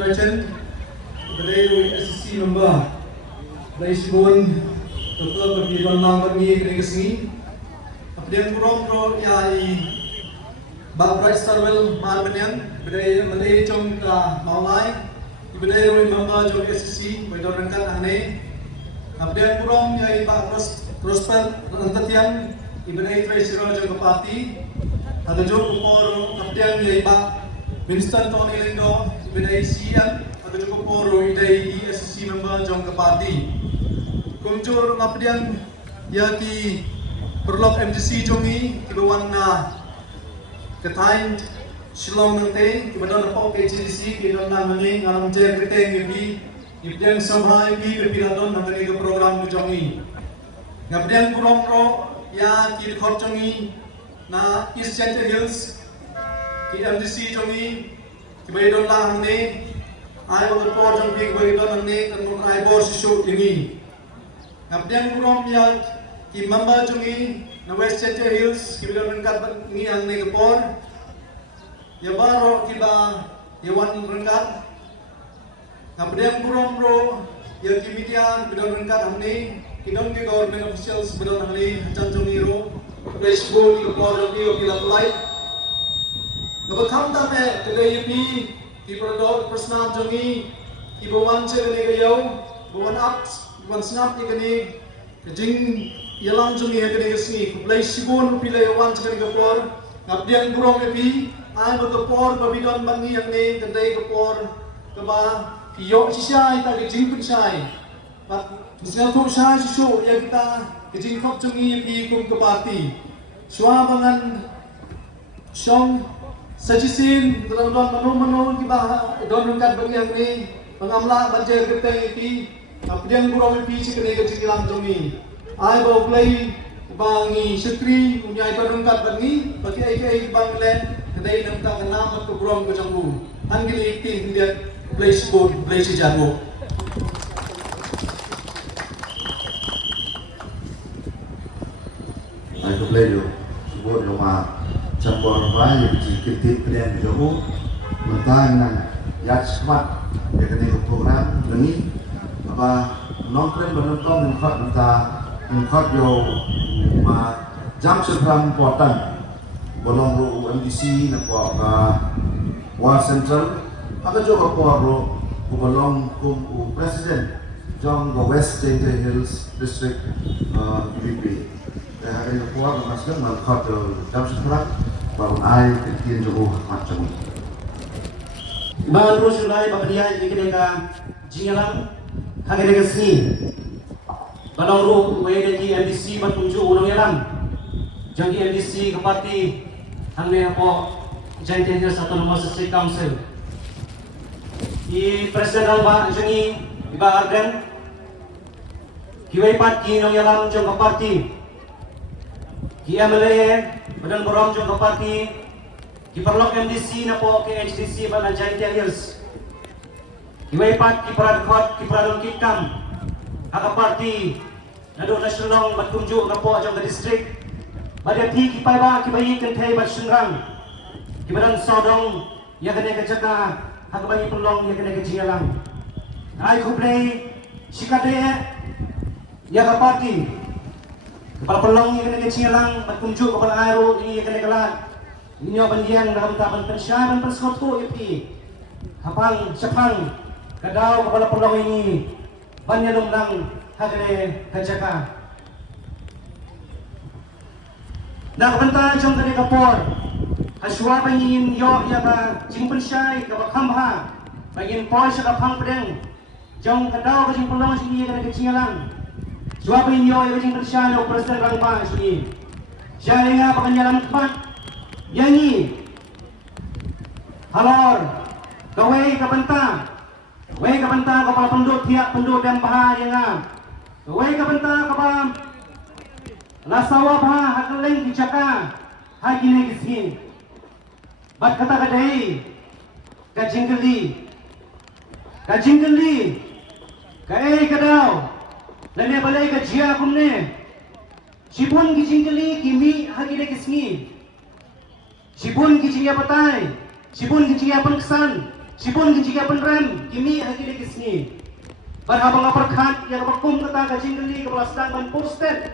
Merchant, today SSC member, Raisi Bun, Dr. Pagidon Nambarni Krigasni, Abdian Kurom Pro Yai, Babright Starwell Marmanian, Bede Malay Chong Maulai, Bede Rui member Jog SSC, Bedon Rangkat Ane, Abdian Kurom Yai Prosper Rantatian, Ibede Tracy Roger Kapati, ada Jog Kupor, Abdian Yai Winston Tony Lindo, Ibedai Sian, ada juga poro idai SSC member jong kapati. Kumjur ngapdian ya ki perlok MDC jongi kibawan na ketain Shillong nante kibadon na po KCDC kibadon na mani ngalang jer keteng gibi ibdian samhay bi bepiradon na kaniga program mo jongi. Ngapdian kurong pro ya ki dikot jongi na East Center Hills MDC jongi kibaydon lang ni ay magpor jong kibaydon ni kanung ay bor sisu ini ngapdian kurom ya ki mamba jongi na West Center Hills kibaydon rengkat ni ang ni kapor ya baro kiba yawan rengkat ngapdian kurom bro ya kimitian kibaydon rengkat hamni kidong ni government officials kibaydon hamni chan jongi ro Facebook kapor jongi o kilatulay Nabakam dame today pi kiprodor personal jongi kibawan che gani gayaw bawan ups bawan snap igani jing yalang jongi gani gasi kuplay sibon pilay wan che gani gapor ngapdian burong pi ay magapor babidon bangi yang ne kanday gapor kaba piyo sisay ta jing pinsay pat misal tu shay siso ya kita jing kop jongi pi kum kapati swabangan syong Sajisin dalam manu kiba don rengkat bagian ni pengamla banjir kita ini kemudian kurang lebih cikini kecikilan jongi ai bawa play bangi sekri punya itu rengkat bangi bagi ai banglen kedai nampak nama atau kurang kecanggu anggil itin dia play sport play sejago ai tu play jo sport jo ma campur bayi kita plan jauh mentang yak smart ya kena program ini apa nongkrong menonton infak infak yo ma jam sebram important bolong ro MDC na po War Central aga jo ko ro bolong kum president jong West Center Hills District VP hari ini po ang masuk mengkot jam sebram baru air kecil jauh macam ini. Baru sulai bagian ini kita jingalang, kaki kita sini. Kalau ru WDG MDC bertunjuk orang yalang, jangan MDC kepati, hanya apa jangan satu nomor State Council. Di Presiden Alba jangan iba arden, kiwai parti orang yalang jangan kepati. Ki MLA badan borom jong kapati ki perlok MDC na po ke HDC ba na Giant Hills ki waypat ki paradkot ki paradon kikam aka party na do national matkunju na po jong district badia ti ki paiba ki bayi kan thai bat sungrang ki badan sodong ya kene ka jaka aka bayi perlong ya kene ka jingalang ai kuplay sikate ya ka party kepala pelong yang kena kecil lang, berkunjung kepala aero ini yang kena kelat. Ini yang bandian dalam tahapan persyahan perskotu itu. Kapang, sepang, kadau kepala pelong ini banyak lumlang hakene kajaka. Dah kebentar jom tadi kapor. Aswa pengin yo ya ka jing persyai ka bakhamha. Pengin poi sa kapang pedeng. Jom kadau ka jing pelong sini yang kena kecil lang. Suap ini yo yang bersih lo presiden bangsa sini. Saya ingat penjalan tempat yang ini. Halor, kawai kabenta kepala penduduk tiap penduduk dan bahaya yang kawai kabenta kepala lasawa bah hakeleng dicaka hagi lagi sini. Bat kata kadai kajinggeli kai kadau Lani balai ka jia kumne. Sibun gijingkeli kimi hagi de kisngi. Sibun gijiya patai. Sibun gijiya pangkesan. Sipun kijiga penrem kimi hakili kisni. Barhabang aparkat yang bakum kata kajing kali kepala sedang ban posten.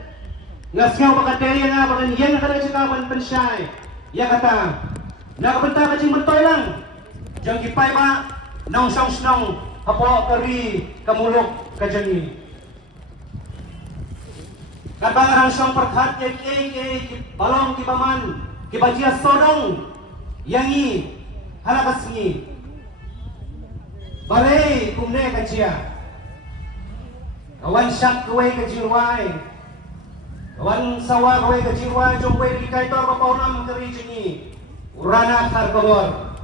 Ngasngau bakadaya nga bakan yang kada cika ban pensyai. Ya kata nak benta kajing bentoy lang. Jang kipai ba nong song snong hapo kari kamulok kajangi. Kadang orang song perkat ke balong ki paman ki bajia sodong yangi halakasngi. Balai kumne kajia. Kawan syak kuwe kajirwai. Kawan sawa kuwe kajirwai jomwe di kaitor papaunam keri jengi. Urana kar kogor.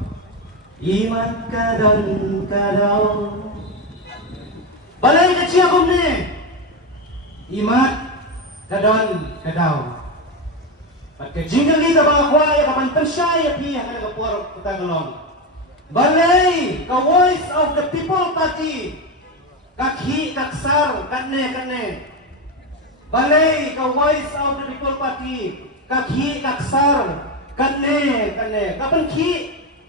Iman kadon kadau. Balai kajia kumne. Iman kadon kadau. Pat kajingali ka ba kwaya kapan pensyaya piya ka kapur katangalong. Balai ka voice of the people party. Kakhi kaksar kanne. Balai ka voice of the people party. Kakhi kaksar kanne. Kapan ki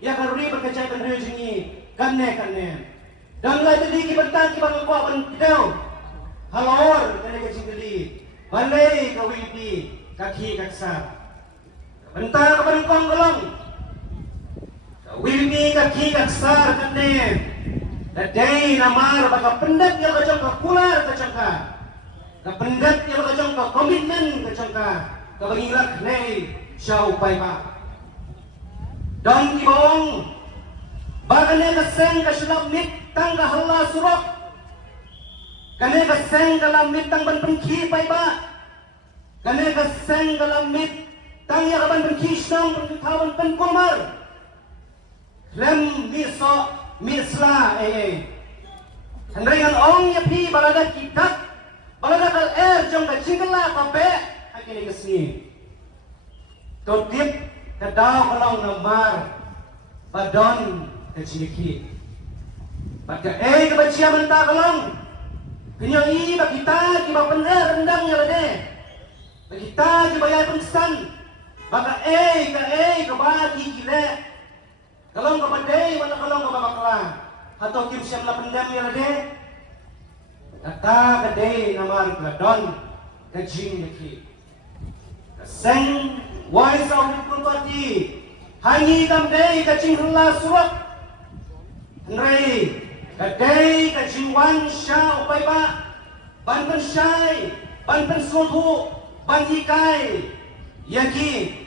ya karuri berkecai bendera jengi kanne. Dan lai tadi ki bentang ki bang ko ban kidau. Halor kanne ka jingli. Balai ka wipi kakhi kaksar. Bentang ka ban kong golong. Wipi kakhi kaksar kanne. Dadai namar baka pendat yang kacang ka kular kacang ka. Pendat yang kacang ka komitmen kacang ka. Kabangilak nei siya upay pa. Don ibong bagane kaseng kasylamit tang kahala surok. Kane kaseng kalamit tang ban pengki pay ba. Kane kaseng kalamit tang ya ban pengki snong pengkawan pengkumar. Lem miso misla Hendringan ong ya pi balada kitak balada kal jong ka jingla pape akini kesni totip kadau kalau nambar badon ke ciniki baka kebacia menta kalong kinyo bakita ki ba bener rendang ya lade bakita ki bayar pensan baka ka bagi gile kalong ka badai wala kalong ka bakla atau kim siam la pendam ya lade kata kadai namar kadon kajing neki seng wise of the party hangi kam dei kajing hla surat nrei kadai kajing wan sha upai ba ban pen shai ban pen sotu ban hikai yaki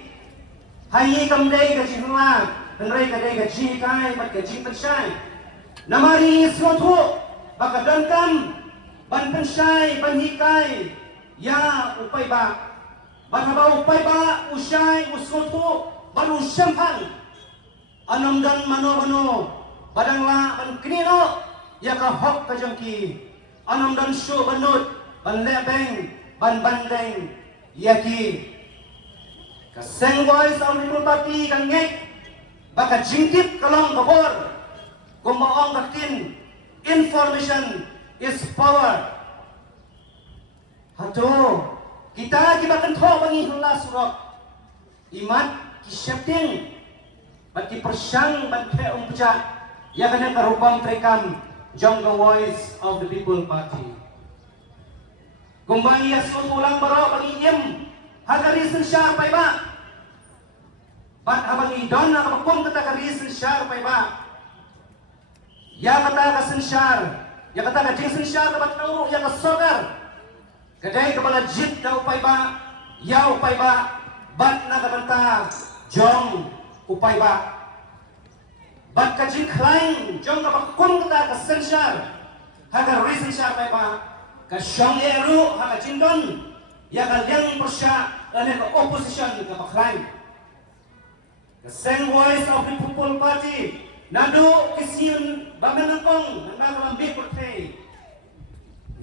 hangi kam dei kajing hla nrei kadai kajing hikai bat kajing pen shai namari sotu baka dankam ban pen shai ban hikai ya upai ba Baka upay ba usay uskoto baru syampang anam dan mano badangla ban kinino ya ka hok ka jangki anam dan syo banut ban lebeng ban bandeng yaki ka sengwai sa ulul pati kan ngek baka jingkip kalong kabor kumaong kakin information is power hato kita kibakan tho bangi hula surok imat kisyapting bati persyang bante umpja ya kana karupam trekam jong the voice of the people party kumbang ya sulang baro bangi im hagarisen syar pai ba bat abang idon na kapakum kata karisen syar pai ba ya kata kasen syar ya kata kajisen syar bat kauru ya kasogar kadai kepala jit ka upay ba ya upay ba bat na kabanta jong upay ba bat ka jing klain jong ka bakun ka sensyar haga reason syar pay ba ka syong eru haga jindon ya ka liang persya ane ka opposition ka baklain the same voice of the people party nado kisiyun bamanangkong nangakalambi portay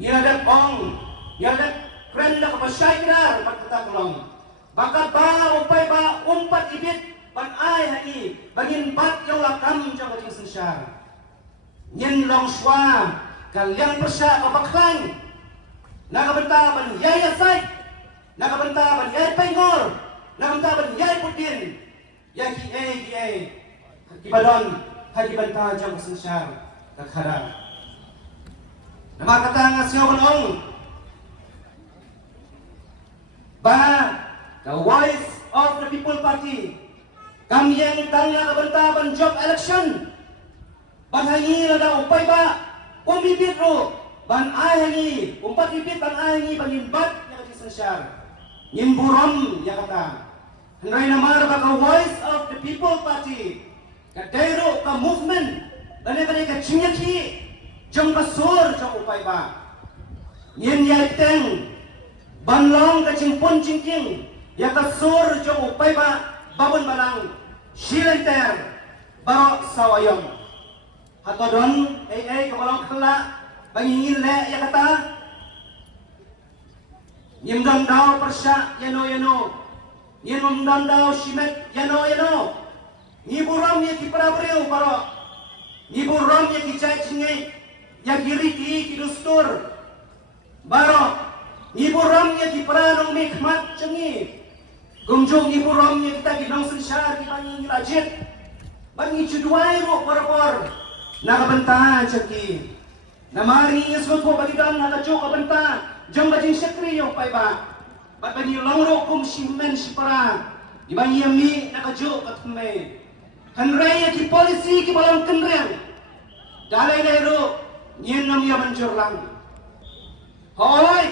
niradat ong Yadak krenda ka masyay kinar pagkatakulong. Baka ba upay ba umpat ibit ban ay hai bangin bat yung lakam jang kajing sensyar. Nyen long shwa kalyang persya kabaklang. Nakabenta ban yaya say. Nakabenta ban yaya pengor. Nakabenta ban yaya putin. Yaki kibadon hagi banta jong sensar kakhara. Nama kata ngasih ong ba the voice of the people party kami yang tangga banta ban job election ban hangi lada upay ba umibit ro ban ay hangi umpat ibit ban ay hangi ban imbat yang di sensar nimburom ya kata henry namar ba the voice of the people party kadero ka movement dan ka chinyaki jong basur jong upay ba yin yaiteng banlong ka jingpon jingking ya basur jong upay ba babon balang silenter barok sawayong hatodon kabalong kala bangingin le ya kata nyimdam daw persya yano nyimdam daw shimet yano ngiburam ya kiprabreu barok ngiburam ya kicai cingay ya giriti kidustur baro ngiburam ya kipranong mikmat cengi gumjong ngiburam ya kita ginong sensar kibangi ngilajit bangi cuduay ro parapor nakabanta ceki namari yasut po bagidang nakajo kabanta jong bajing sekri yung paiba bat bagi longro kum simen sipara ibangi yami nakajo katme hanray ya ki polisi ki balang kenreng dalay ro nyen nam ya mancur lang hoy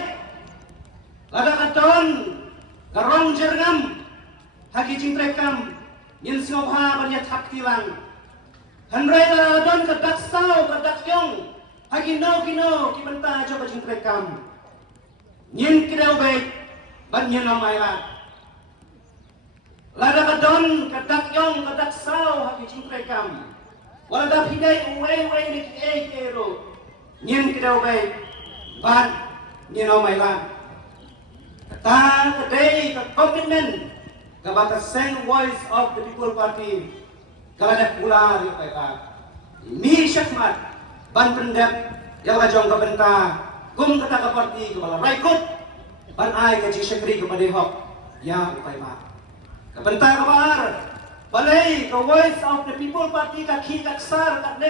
ada katon garong jerngam hagi cintrekam nyen singopha banya thaktilang hanray na don kadak saw kadak yong hagi no kino kibanta jo ka cintrekam nyen kidaw bay ban nyen amayla lada kadon kadak yong kadak saw hagi cintrekam wala da pigay uwe ni kero nyen kidaw bay ban nyen amayla kata today the commitment kabata same voice of the people party kalada pula ri pa mi syakmat ban pendap yang rajong kabenta kum kata ka party kabala raikut ban ai ka jisakri ka padehok ya upay ba kabenta kabar balay the voice of the people party ka ki kaksar katne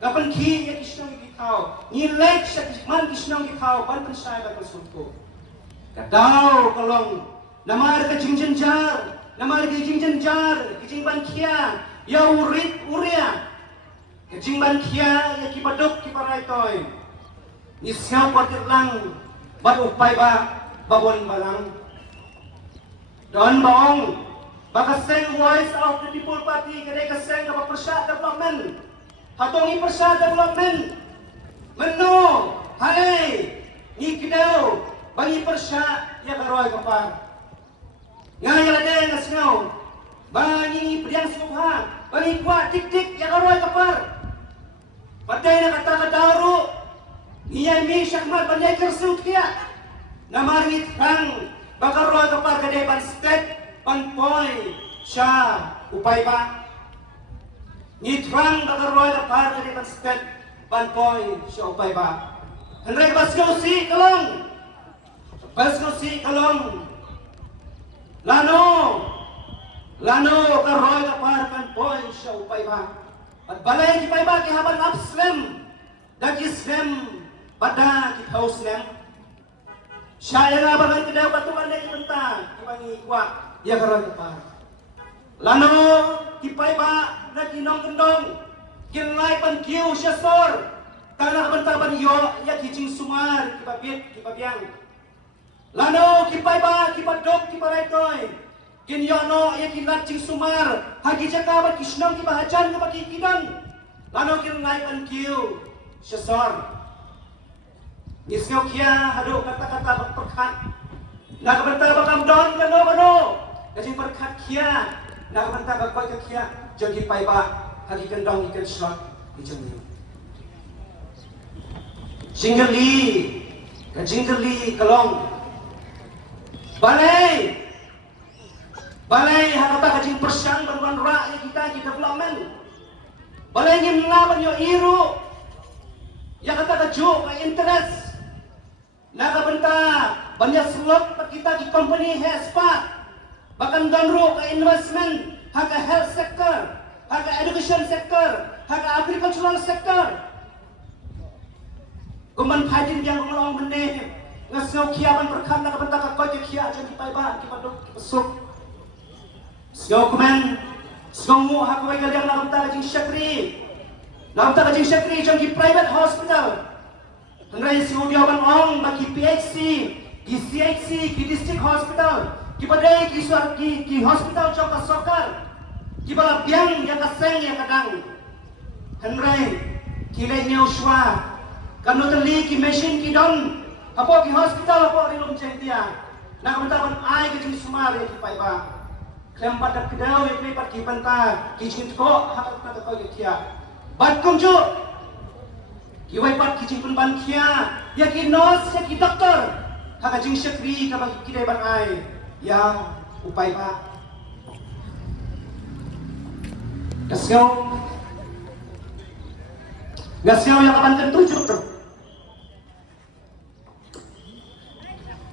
kapan ki ya kisnong gitaw ni like sa man kisnong gitaw ban pensay ka konsulto kadaw kalong namar ka jingjenjar namar ka jingjenjar kijing ban kia ya urit uria kijing ban kia ya kipadok kiparaytoy ni siyaw patit lang bat upay ba babon balang don baong baka seng voice of the people party kadai ka seng ka persya development hatongi persya development meno hai ni kidaw bagi persya ya karoy kapar ngaya lade ngasngaw bagi priang sumha bagi kuat tik-tik ya karoy kapar patay na kata kadaro ngiyay mi syakmat banyay kersut kaya namarit kang bakaroy kapar kadai ban step pan poy siya upay ba ngitrang bakaroy kapar kadai ban step pan poy siya upay ba henry basko si kalong Basko si kalong lano karoy kapar kan poy siya upay ba at balay kipay ba kihaban upslam dagi slam pada kithaw slam siya yang nga bagan kidaw batuan na ibanta kibangi kwa ya karoy kapar lano kipay ba na kinong kendong kinlay pan kiw siya sor tanah kabanta ban yo ya kijing sumar kipabiyang lano kipay ba kipadok kiparaytoy kinyono ya kinatching sumar hagi jaka ba kisnong kibahajan ka bakikidan lano kinlay pan kiw syasor nisngaw kia hado kata-kata perkat nakabanta ba kamdon kano kasi perkat kia nakabanta ba kwa kia jong kipay ba hagi kendong ikan slot ijong jinggali kalong balay hakata kajing persyang baruan rakyat kita di development balay ngim laban yo iru ya kata kajo ka interest nakabenta banyak slot kita di company hespa bahkan donro ka investment haka health sector haka education sector, haka agricultural sector. Kuman fighting yang ngolong meneh, ngasau kiaman perkan nak bentak kau je kia jadi paiban kita duk besuk. Sgau kuman, sgau mu haka wegal yang nak bentak jing syakri, nak bentak jing syakri jadi private hospital. Henry sgau dia ong bagi PHC, di CHC, di district hospital, di padai ki hospital jangka sokar. Di bala biang yang kaseng yang kadang Henry kilai nyuswa kanu teli ki mesin ki don apa ki hospital apa rilum centia nak mentaban ai ke jing sumar ya ki paiba klem pada kedau ya ki pat ki panta ki jing ko hak ta ko ki kia bat kum ju ki wai pat ki jing pun ban kia ya ki nurse ya ki doktor hak jing syakri ka bagi ki dai ban ai ya upai ba Gasyaw yang kapan ketujuh tu.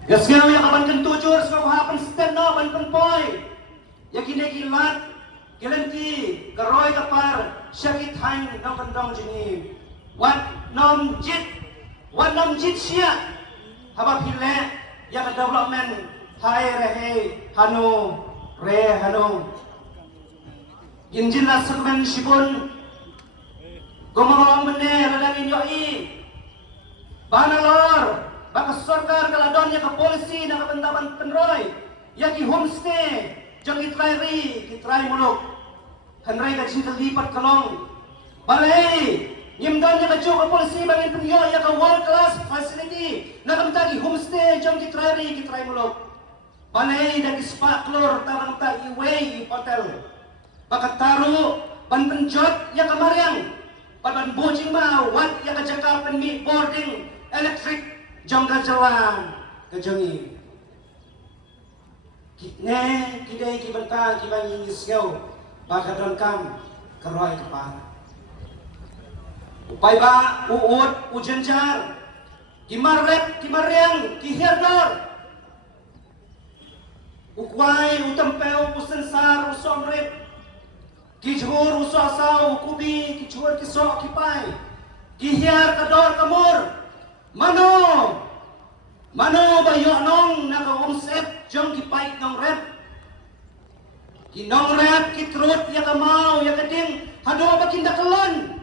Gasyaw yang kapan ketujuh sebab hapan stand no ban konpoy. Yakin kilat kilanti karoy kapar syakit hang nang kandang jini. Wat nom jit sia. Habab hile yang development hai rehe hanu re hanu. Injil nasukman sibun gomong meneh ladangin yoi banalor baka sorkar kaladon ya ka polisi na kabantaban penroy ya ki homestay jang itrai muluk hanray ka cinta lipat kalong balay nyimdan ya ka jo ka polisi bangin penyo ya ka world class facility na kabantagi homestay jang itrai muluk balay dan ispaklor tabang ta iway hotel Bakat taru ban penjot ya kamariang ban bojing ma wat ya kajaka penmi boarding electric jangka jalan kejangi kitne kidai ki banta ki bangi ngisgau bakat don kam keroy kepala upai ba uut ujenjar kimarrep kimariang ki herdor ukwai utempeu usensar usomrep Kijhur usasau kubi kijhur kisok kipai kihiar kador kamur mano bayo nong naka umset jong kipai nong rep kinong rep kitrut ya kamau ya kading hado bakinda kelon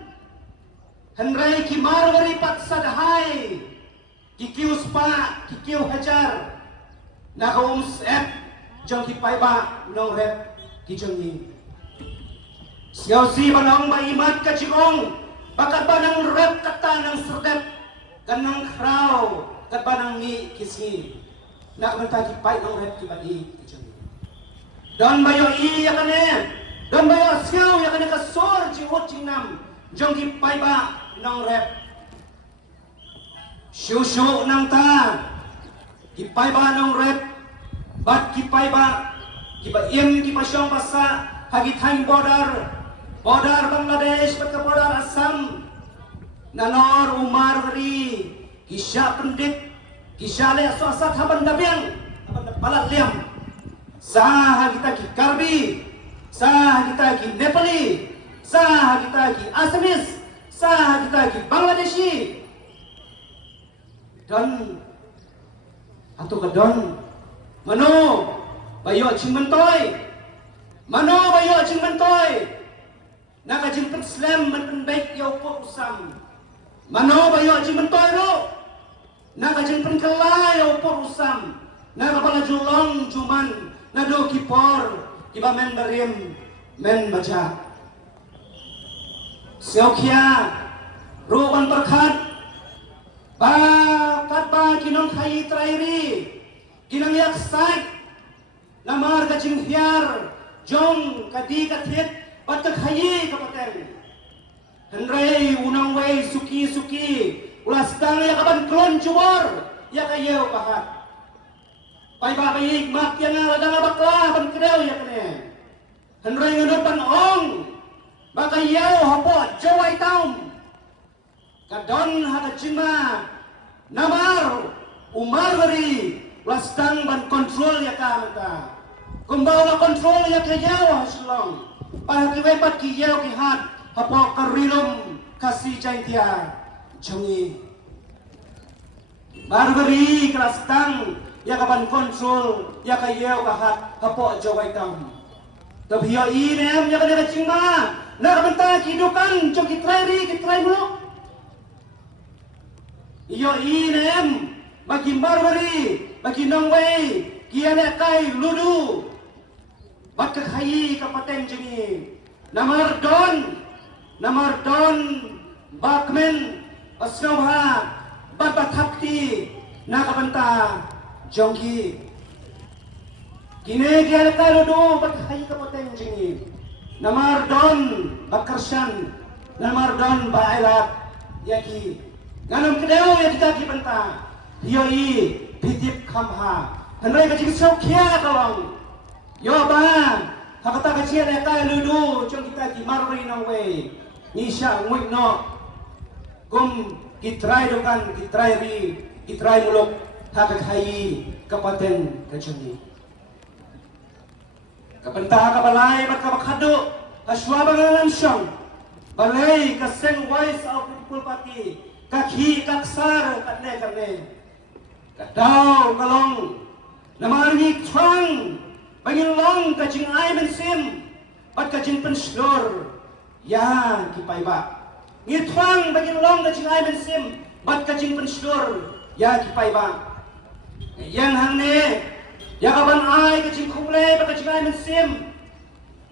henrai kimar waripat sadhai kikiu spa kikiu hajar naka umset jong kipai ba nong rep kijong ni Siyaw si banang maimat ka chikong bakat banang rep kata ng serdep kanang kraw kat banang ni kisni nak mentagi pai ng rep kibadi don bayo iya kane don bayo siyaw ya kane kasor jiwot jingnam jong ki pai ba ng rep syusyu nang ta ki pai ba ng rep bat ki pai ba ki ba iem ki pasyong basa hagi thain border Bangladesh ke border Assam nanor umar beri kisah pendik kisah le suasat haban dabiang haban balat liam sah kita ki Karbi sah kita ki Nepali sah kita ki Assamese sah kita ki Bangladeshi dan atau kedon mano bayo cingmentoy mano bayo cingmentoy Naka jimpen slam men baik ya upur usam. Mano bayo jimpen toiro. Naka jimpen kelai ya upur usam. Naka pala julong juman. Nado kipor. Kiba men berim. Men baca. Siaukia. Ruban perkat. Ba kinong kai trairi. Kinang yak saik. Namar kajing hiar. Jong kadi kathit. Batak hayi kapateng Henry unang way suki ulas tang ya kapan klon jubor ya kayo pahat pai babayik mak yang ladang bakla ban krew ya kene Henry ngunut pan ong bakayaw hapot jawai taum kadon hata jima namar umar beri ulas tang ban kontrol ya kamata kumbawa kontrol ya kayo haslong para kiwe pat ki yeo ki hat hapo karilum kasih jaitia jongi barbari kelas tang ya kapan kontrol ya kayeu kahat hapo jawai tang tapi ya inem ya kada cingma na kabanta kidukan jong kitrai muluk iyo inem bagi barbari bagi nongwei kiane kai ludu bak khai kapateng jengi namar don bakmen asnobha bathakti na kabanta jongki kine kiane kai ludu bak khai kapateng jengi namar don bakarsan namar don bailat yaki ganam kedeu ya kita ki banta yoi pitip khamha hanrai ka jing sok khia kalong yo ba hakata ka chia le kai lulu chong kita ki marri na we ni sha ngui no kum kitrai dokan kitrai muluk ha ka khai kapaten ka chuni kapenta ka balai bat ka khadu aswa bangalan syong balai ka seng voice of people party ka khi kaksar karne kadau kalong namargi twang bangin long kajing ay ben sim bat kajing penslor ya kipai ba ngitwang bangin long kajing ay ben sim bat kajing penslor ya kipai ba yang hangne ya kaban ay kajing kumle bat kajing ay ben sim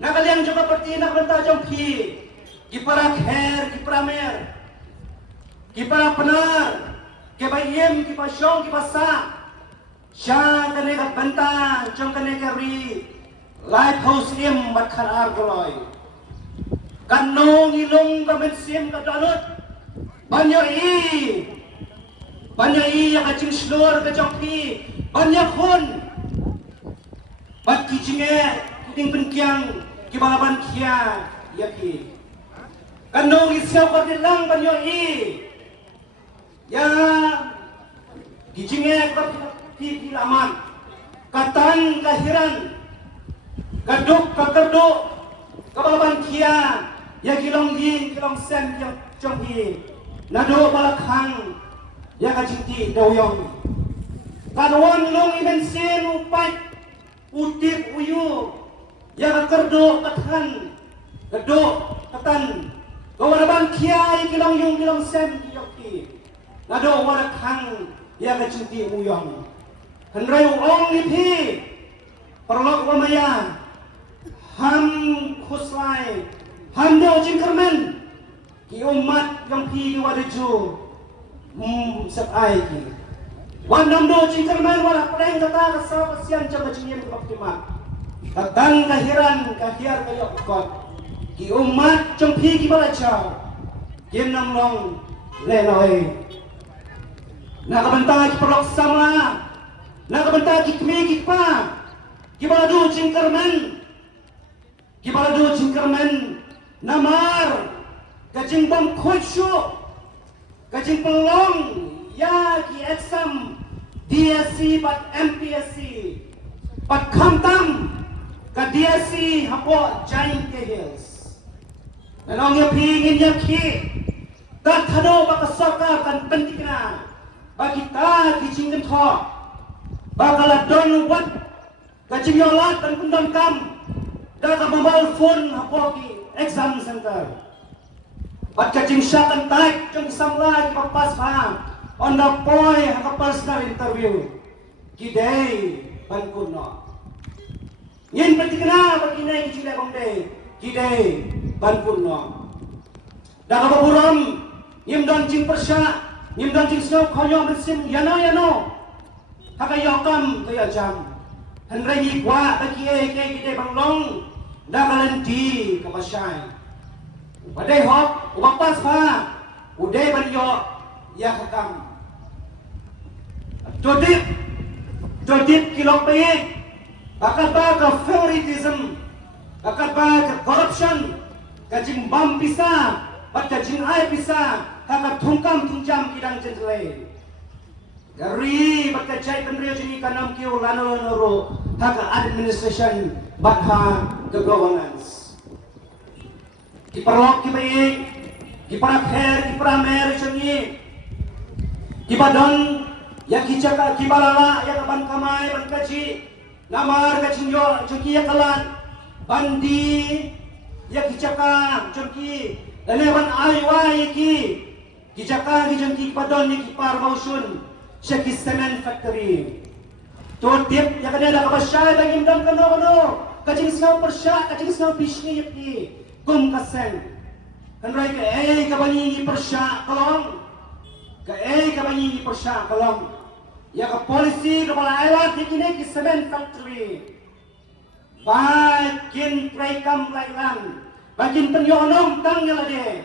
nakaliang juga perti nakbenta jong pi kipara kher kipara mer kipara penar kebayem kipasong kipasa sya kane ka banta jong kane ka ri light house im bat kharar goloi kanong ilong ka bensim ka dalut banyo i ya ka ching slor ka jokpi banyo khun bat ki jinge ting penkyang ki balaban khia yaki kanong isyaw ka dilang banyo i ya gijinge pipi laman katan kahiran kaduk kakerduk kabalaban kia ya kilong yin kilong sen yang jonghi nado balakhang ya kajinti dawyong kanwan long iben sen upai utip uyu ya kakerduk katan kaduk katan kabalaban kia ya kilong yung kilong sen yoki nado balakhang ya kajinti uyong henrai ong ni pi perlok wamaya ham khuslai ham do jingkermen ki umat yang pi ki wadaju setai ki wanam do jingkermen wala preng kata kasau kasian jaga jingiem ke optimal tatang kahiran kahir kayo kot ki umat jong pi ki balachau kiem nam long lenoi nakabantay ki perlok sama nakabanta kikmi kikpa kibaladu jingkermen namar kajing bom khoshu kajing pelong ya ki exam DSC bat MPSC bat khamtam ka DSC hapo giant hills nanong ya pingin ya ki tat thado baka soka kan pentikna bagi ta kijing tho bakal don wat kajing yolat dan kundang kam daga mobile phone hapoki exam center bat kajing syatan taik jong samla ki papas pa on the point ha personal interview kidai ban kunno ngin petikna baginai ki chile bongde kidai ban kunno daga baburam ngim don jing persya ngim don jing snow khonyo besim yano hakayokam kaya jam henrai ni kwa bagi ke banglong dakalan di kapasyay padai hok umapas pa uday banyo ya hakam jodit kilok payik bakal ba ka favoritism bakal ba ka corruption kajing bam bisa bat kajing ay bisa haka thungkam thungjam kidang jenjlai dari berkecai penrio jini kanam kiu lano haka administration batha the governance Kiperlok kibaik, kiparakher, kiparamer seni, kipadon, ya kicaka, kibalala, ya kaban kamay, ban kaci, namar kacingyo, cuki ya kalan, bandi, ya kicaka, cuki, lewan ayway ki, kicaka, kicaki, kipadon, ya kipar bausun, syaki cement factory. Totip, ya kadada kabasyay, bagim dam kano, kacing snaw persya, kacing snaw pisni yaki. Kum kaseng, kanray ka kabani persya kalong, ka kabani persya kalong, ya ka policy kapala ayat yakini ki cement factory, bakin prekam lailan, bakin penyonong tang yalade,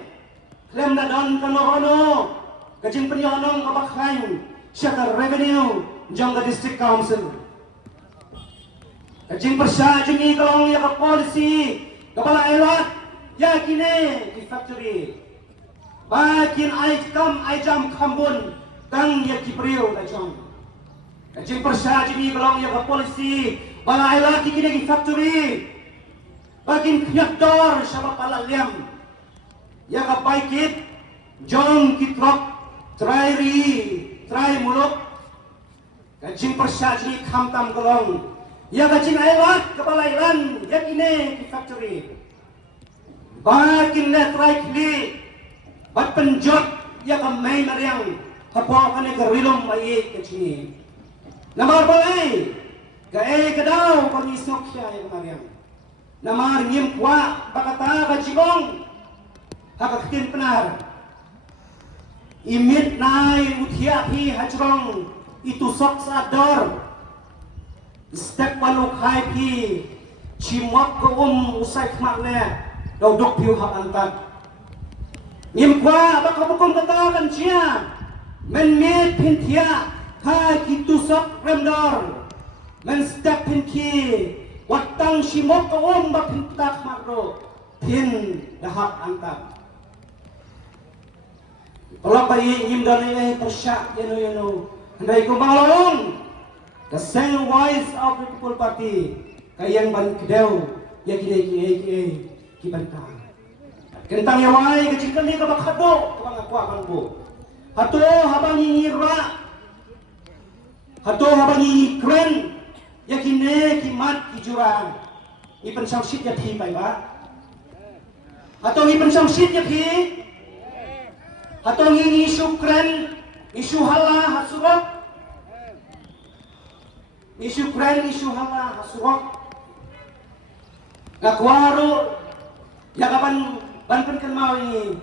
klem dadon kano kajing penyonong kabakhain, syakar revenue jangka district council, kajing persya jengi kalong ya ka policy kapala ayat. Ya kini di factory, bakin I jam kambun, tang ya kipriu kacang. Kacang persya jadi belong ya ke polisi, balai lagi kini di factory, bakin nyakdor sama pala liam, ya ke baikit, jong kitrok, try muluk, kacang persya jadi kamtam kelong, ya kacang ailat kepalailan, ya kini di factory. Bakin net right kli, bat penjot ya kamay mariang kapakan ka rilong mai kacini. Namar balay, kadaw pangisok siya ya mariang. Namar ngim kwa bakata kacigong, hakakin penar. Imit nai utia hi hajrong itusok sa ador. Step waluk hai pi, cimok ke usai kmakne. Dok piu hak antat. Ngim kwa baka bukom katakan siya. Men pintia ha kitusok remdor. Men step pinki watang simok ka bak pintak makro. Pin dahak antat. Kalau bayi ngim dani persyak yano. Handai ko malong. The same voice of the People Party. Kayang ban kedew ya kini kibantang. Kentang yawai kecil ni ka bakhado ka ngakwa bu. Hato habang ngirwa. Hato habang ngikren yakine kimat kijurang. Ipan samsit ya thi pai ba. Hato ipan samsit ya thi. Hato ngi sukren isu hala hasurok. Isu kren isu hala hasurok. Ngakwaro ya kapan banpen kenal ini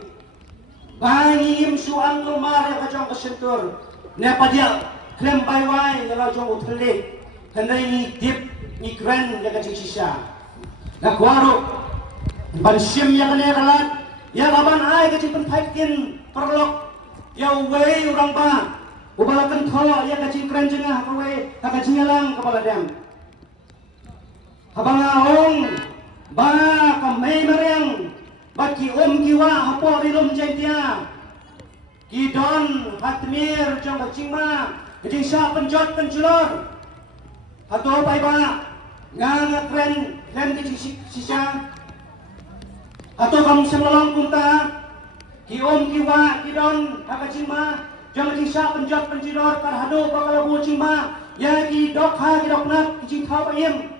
bangim suang lumar ya kacang kesentur ne padia klem baywai ya lajong utelik hendak ini dip ni keren ya kacang sisa na kuaro ban sim ya kene kalat ya kapan ai kacang penpaikin perlok ya wei orang ba ubalakan tho ya kacang keren jengah wei kacang nyalang kepala dam habang aong ba kamay mariang baki kiwa hapo rilom jentia kidon hatmir jang bacingma jadi sya penjot penjulor hato pai ba ngang kren di sisa hato kamu semelong kunta kiwa kidon hakacingma jang bacing sya penjot penjulor karhado bakalabu cingma ya kidok nak kicing thau bayem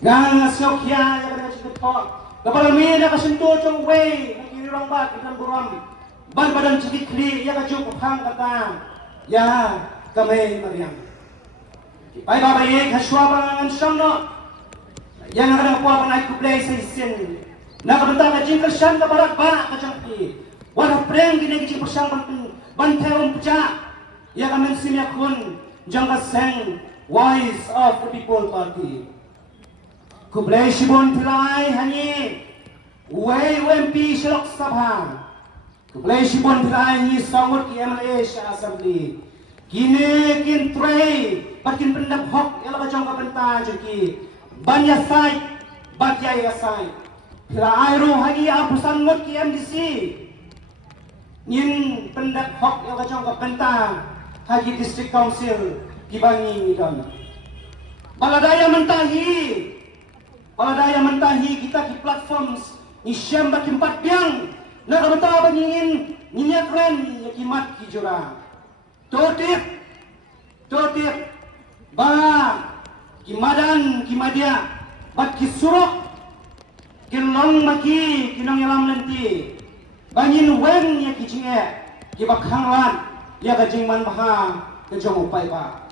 Nang sokya yang ada di sekolah, kepala mina kasentuh jong wei, nakirong bat ikan buram, ban badan sedikit kli, ya kacung pang kata, ya kami mariam. Pai bapa ye kasua bangan sangno, yang ada kuah naik kuplay sesin, nak bentar kacing kersan kebarat ba kacang pi, wadah preng gini kacing persang ban terum pecah, ya kami simyakun, jangka seng, voice of the People Party. Kublai Shibon Pilai Hani Wei UMP Shalok Sabha Kublai Shibon Pilai Ni Sawut ki MLA Shah Assembly Kini kin tray Bakin pendap hok Yala bacong ka benta jeki Banya sai Bakya ya sai Pilai Airu Hagi Apusan Mut ki MDC Nin pendap hok Yala bacong ka benta Hagi District Council Kibangi Midon Baladaya mentahi pada yang mentahi kita di platform ni syam baki 4 biang nak betul banyingin minyak keren kimat ki jura totip ba kimadan kimadia bat kisurok kilong maki kinong yalam nanti banyin weng ya kicingnya kibakanglan ya kajing man baha kejong upai ba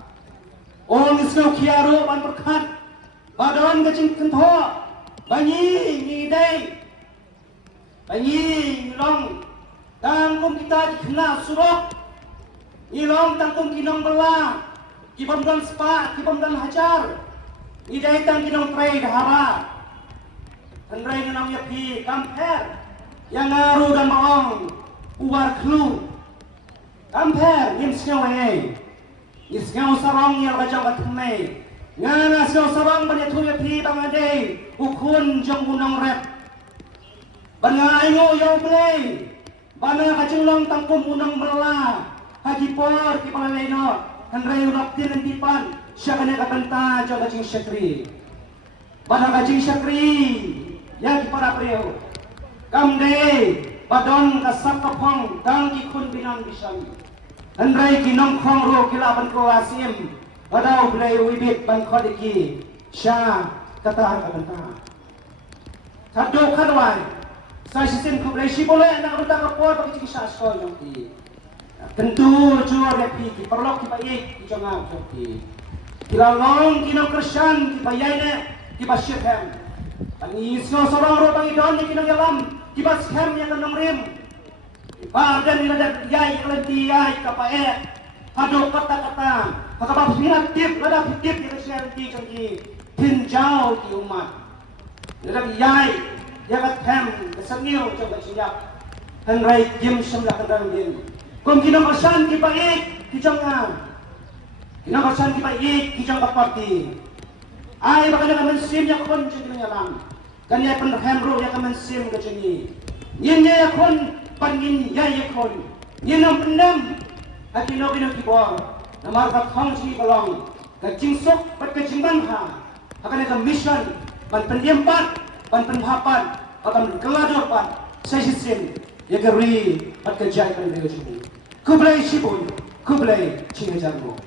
ong isno kiaro ban berkat badon kajing kento banyi ngidai banyi long tangkum kita dikena surok ilong tangkum kinong bela kibam dan spa kibam dan hajar ngidai tang kinong trade hara Andrai nang yapi kamper yang ngaru dan maong uar klu kamper nim sngawai isngau sarong yang bajang batmai ngana sngau sarong banya tu yapi bangade ukun jong unang rep bangai ngo yo play bana kajulong tangkum unang bela haji por ki paleno andrai urap tin tipan syakane katanta jaga jing syakri bana kajing syakri ya di para priyo kamde badon kasak kapong dang ikun binan bisami andrai kinong khong ro kilaban ko asim badau blai wibit ban khodiki sha kata kata kado kadwai sai sisin ku blai si boleh nak ruta kapor bagi cing sa so yong ti tentu jual repi ki perlok ki baik ki jangan ki kilalong kinong kersan ki bayane ki basyhem Pangisno sorong ro pangidon ni kinang yalam kibas kem yang kenang rim badan ni ada yai kelenti yai kapae hado kata-kata hakabab minat tip ada tip yang serti janji tinjau di umat ada yai ya kat kem kesenil coba siap henrai jim semlah kendang din kum kinang kesan ki baik ki jangan kinang kesan ki baik ki jangan parti ai bakal nak mensim yang kon jadi nyalam kan ya penrhem ro yang mensim ke sini yin ya kon pangin ya kon yin nam pendam akino bino kibor namar ka khong si kolong ka jingsok pat ka jingban ha akan ada mission ban pendiam pat ban penhapan akan kelador pat saya sistem ya geri pat ka jai kan dia sini kublai sibun kublai cingajarmo